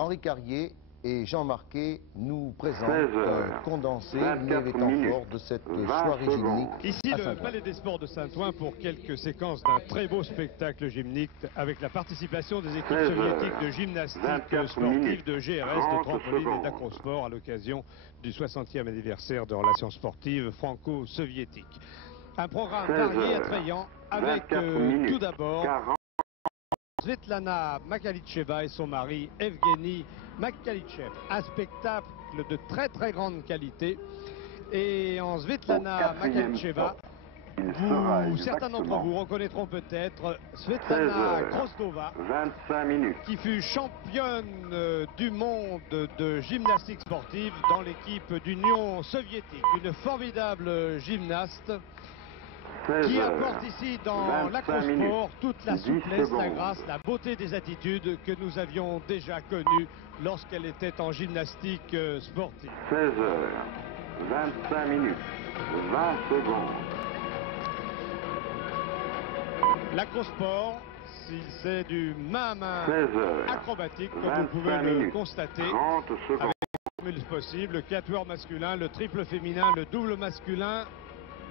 Henri Carrier et Jean Marquet nous présentent 16 heures, condensé, 24 mais les temps minutes, forts de cette 20 soirée secondes. gymnique Ici, à le Saint-Ouen. Palais des Sports de Saint-Ouen pour quelques séquences d'un très beau spectacle gymnique avec la participation des équipes 16 soviétiques heures, de gymnastique 24 sportive, minutes, de GRS, de 30 trampoline et secondes. d'acrosport à l'occasion du 60e anniversaire de relations sportives franco-soviétiques. Un programme 16 varié, heures, attrayant, avec 24 minutes, tout d'abord 40. Svetlana Makalitcheva et son mari Evgeny Makalitchev. Un spectacle de très très grande qualité. Et en Svetlana Makalitcheva, certains d'entre vous reconnaîtront peut-être Svetlana 16 heures, Grosdova, 25 minutes. qui fut championne du monde de gymnastique sportive dans l'équipe d'Union soviétique. Une formidable gymnaste 16 qui heures, apporte ici dans 25 l'acrosport minutes, toute la 10 souplesse, la secondes. grâce, la beauté des attitudes que nous avions déjà connues lorsqu'elle était en gymnastique sportive. 16 heures, 25 minutes, 20 secondes. L'acrosport, c'est du main à main 16 heures, acrobatique, comme vous 25 pouvez le minutes, constater, 30 secondes. avec les formules possibles, le quatuor masculin, le triple féminin, le double masculin,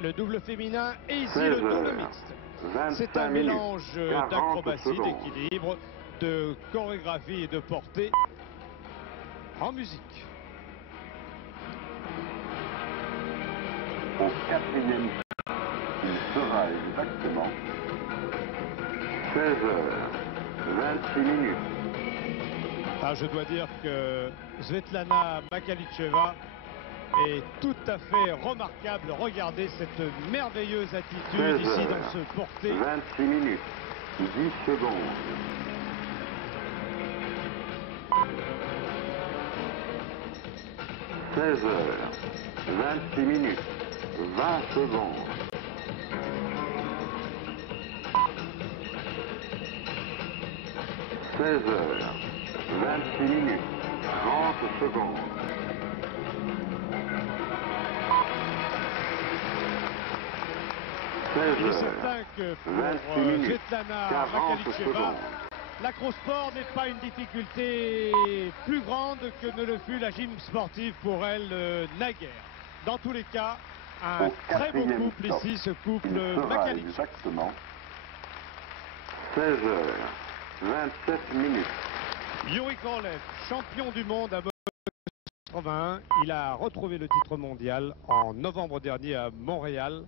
le double féminin et ici 16 le double heures, mixte. 25 C'est un minutes, mélange 40 d'acrobatie, secondes. d'équilibre, de chorégraphie et de portée en musique. Au quatrième, il sera exactement 16 heures, 26 minutes. Ah, je dois dire que Svetlana Makalitcheva est tout à fait remarquable. Regardez cette merveilleuse attitude 16 ici heures, dans ce porté. 26 minutes, 10 secondes. 16 heures, 26 minutes, 20 secondes. 16 heures, 26 minutes, 30 secondes. 16 Il est heures, certain que pour 26 minutes, Svetlana 40 Makalitcheva, secondes. l'acrosport n'est pas une difficulté plus grande que ne le fut la gym sportive pour elle naguère. Dans tous les cas, un Au très beau quatrième couple stop, ici, ce couple il sera Makalitchev. exactement 16 heures, 27 minutes. Yuri Korlev, champion du monde à 1981, il a retrouvé le titre mondial en novembre dernier à Montréal.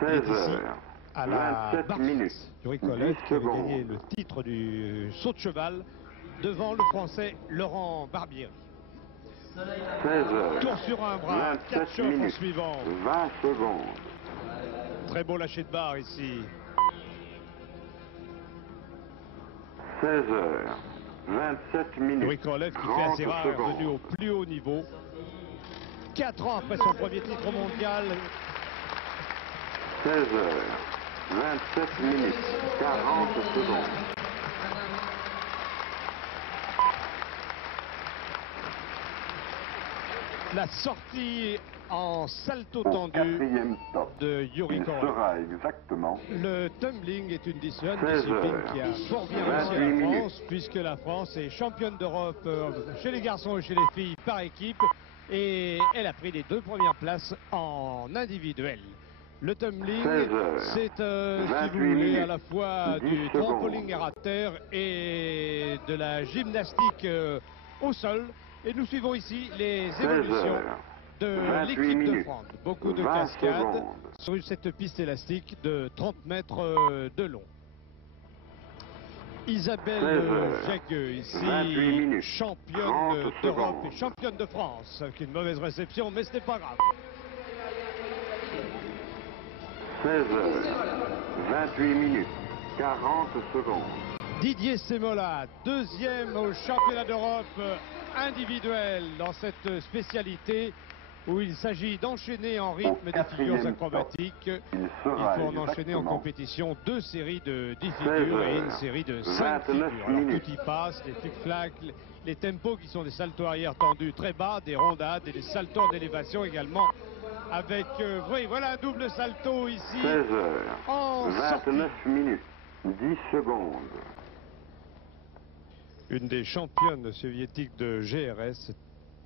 Il 16 est ici heures, à la 27 barre minutes, fixe. Yuri Korlev 10 qui avait gagné secondes. le titre du saut de cheval devant le français Laurent Barbieri. 16 heures, Tour sur un bras, 27 catch-off en minutes, suivant. 20 secondes. Très beau lâcher de barre ici. 16 heures, 27 minutes, Yuri Korlev qui fait 30 assez rare, est revenu au plus haut niveau. 4 ans après son premier titre mondial, 16 heures, 27 minutes, 40 secondes. la sortie en salto Au tendu quatrième stop, de Yuri il Korlev. sera exactement Le tumbling est une discipline 16 qui a heures, fort bien réussi à 28 la minutes. France, puisque la France est championne d'Europe chez les garçons et chez les filles par équipe, et elle a pris les 2 premières places en individuel. Le tumbling, 16 heures, c'est, si 28 vous voulez, à minutes, la fois 10 du secondes. trampoline à terre et de la gymnastique au sol. Et nous suivons ici les 16 évolutions heures, de 28 l'équipe de minutes, France. Beaucoup de 20 cascades secondes. sur cette piste élastique de 30 mètres de long. 16 Isabelle heures, Jagueux, ici 28 minutes, championne 30 d'Europe secondes. et championne de France, avec une mauvaise réception, mais ce n'est pas grave. 16 heures, 28 minutes, 40 secondes. Didier Semola, deuxième au championnat d'Europe individuel dans cette spécialité où il s'agit d'enchaîner en rythme des figures acrobatiques. Il faut en enchaîner en compétition 2 séries de 10 figures et une série de 5 figures. Alors tout y passe, les flic-flac, les tempos qui sont des saltos arrière tendus très bas, des rondades et des saltos en élévation également. Avec, oui, voilà un double salto ici. 16 heures, en 29 sortie. minutes, 10 secondes. une des championnes soviétiques de GRS,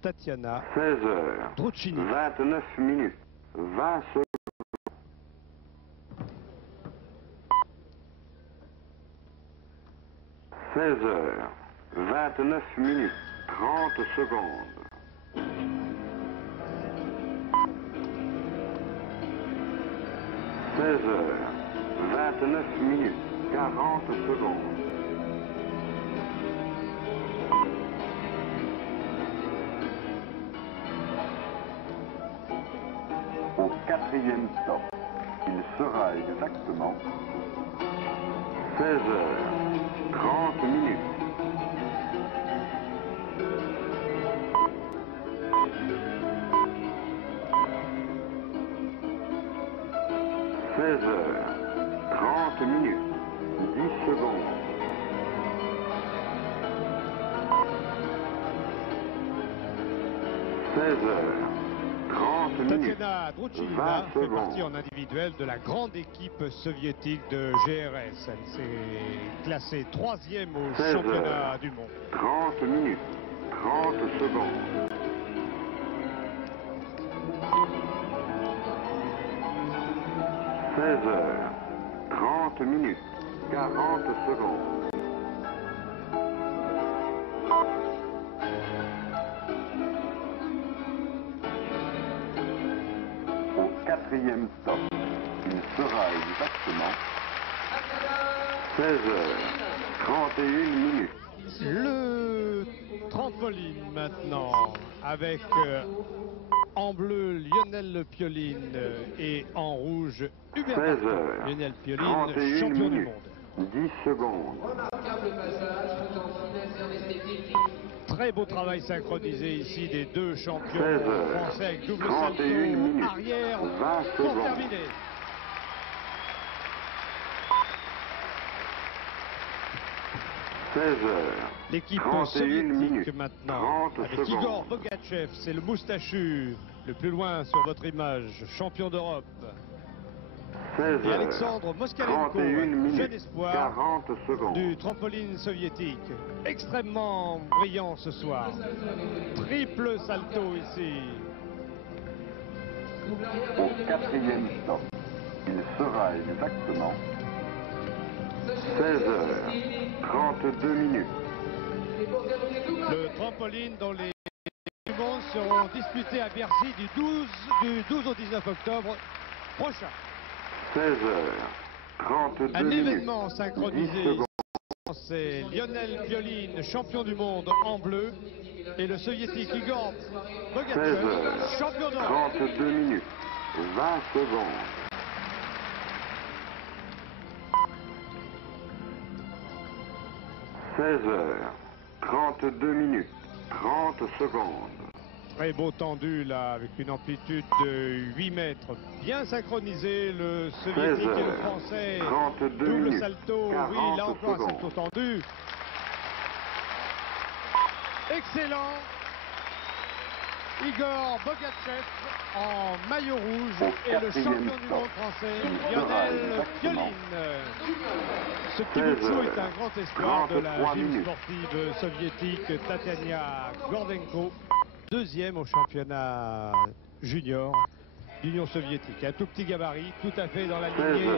Tatiana 16h, Druchini. 29 minutes, 20 secondes. 16h, 29 minutes, 30 secondes. 16h, 29 minutes, 40 secondes. 4e stop. Il sera exactement 16h, 30 minutes. 16h, 30 minutes, 10 secondes. 16h, 30 minutes. Tatiana Druchina fait partie en individuel de la grande équipe soviétique de GRS. Elle s'est classée 3e au championnat du monde. 30 minutes, 30 secondes. 16h, 30 minutes, 40 secondes. 4e stop. Il sera exactement 16h, 31 minutes. Le trampoline maintenant, avec en bleu Lionel Pioline et en rouge Hubert 16h, Lionel Pioline, 31 champion minutes, du monde. 10 secondes. Très beau travail synchronisé ici des deux champions 16h, français avec double 31 salto minutes, arrière 20 pour secondes. terminer. L'équipe soviétique maintenant, avec Igor Bogachev, c'est le moustachu, le plus loin sur votre image, champion d'Europe. Et Alexandre Moskalenko, jeune espoir du trampoline soviétique, extrêmement brillant ce soir. Triple salto ici. Au 4e stop, il sera exactement 16h, 32 minutes. Le trampoline dont les du monde seront disputés à Bercy du 12 au 19 octobre prochain. 16h, 32 Un minutes. événement synchronisé. C'est Lionel Pioline, champion du monde en bleu, et le soviétique Igor Bogachev, 16h, champion d'Europe. 32 minutes, 20 secondes. 16h, 32 minutes, 30 secondes. Très beau tendu là, avec une amplitude de 8 mètres. Bien synchronisé, le soviétique et le français. 32 Double minutes, salto, oui, là encore un salto tendu. Excellent. Igor Bogachev en maillot rouge et le champion du monde français, Lionel Pioline. Ce petit bout est un grand espoir de la gym sportive soviétique, Tatiana Gordenko, 2e au championnat junior d'Union soviétique. Un tout petit gabarit, tout à fait dans la lignée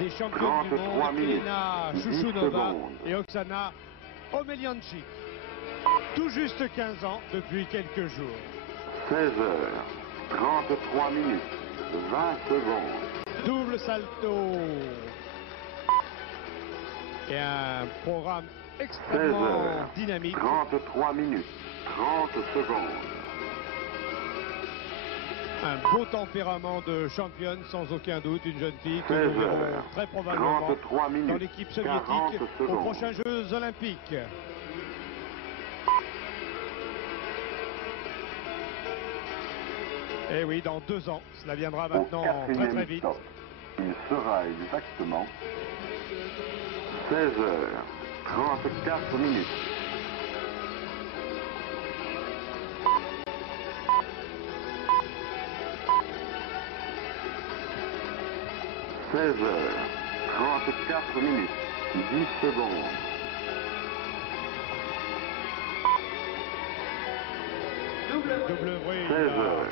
des champions du monde, Elena Chouchounova et Oksana Omelianchik. Tout juste 15 ans depuis quelques jours. 16h, 33 minutes, 20 secondes. Double salto. Et un programme extrêmement dynamique. 33 minutes, 30 secondes. Un beau tempérament de championne, sans aucun doute, une jeune fille que nous verrons très probablement dans l'équipe soviétique aux prochains Jeux olympiques. Et oui, dans 2 ans, cela viendra maintenant très très vite. Il sera exactement 16h, 34 minutes. 16h, 34 minutes, 10 secondes. double bruit. 16 heures,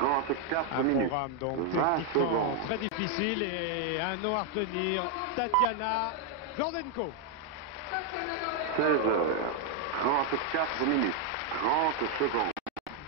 34 Un minutes, programme donc 20 techniquement secondes. très difficile et un nom à retenir, Tatiana Gordenko. 16 heures, 34 minutes, 30 secondes.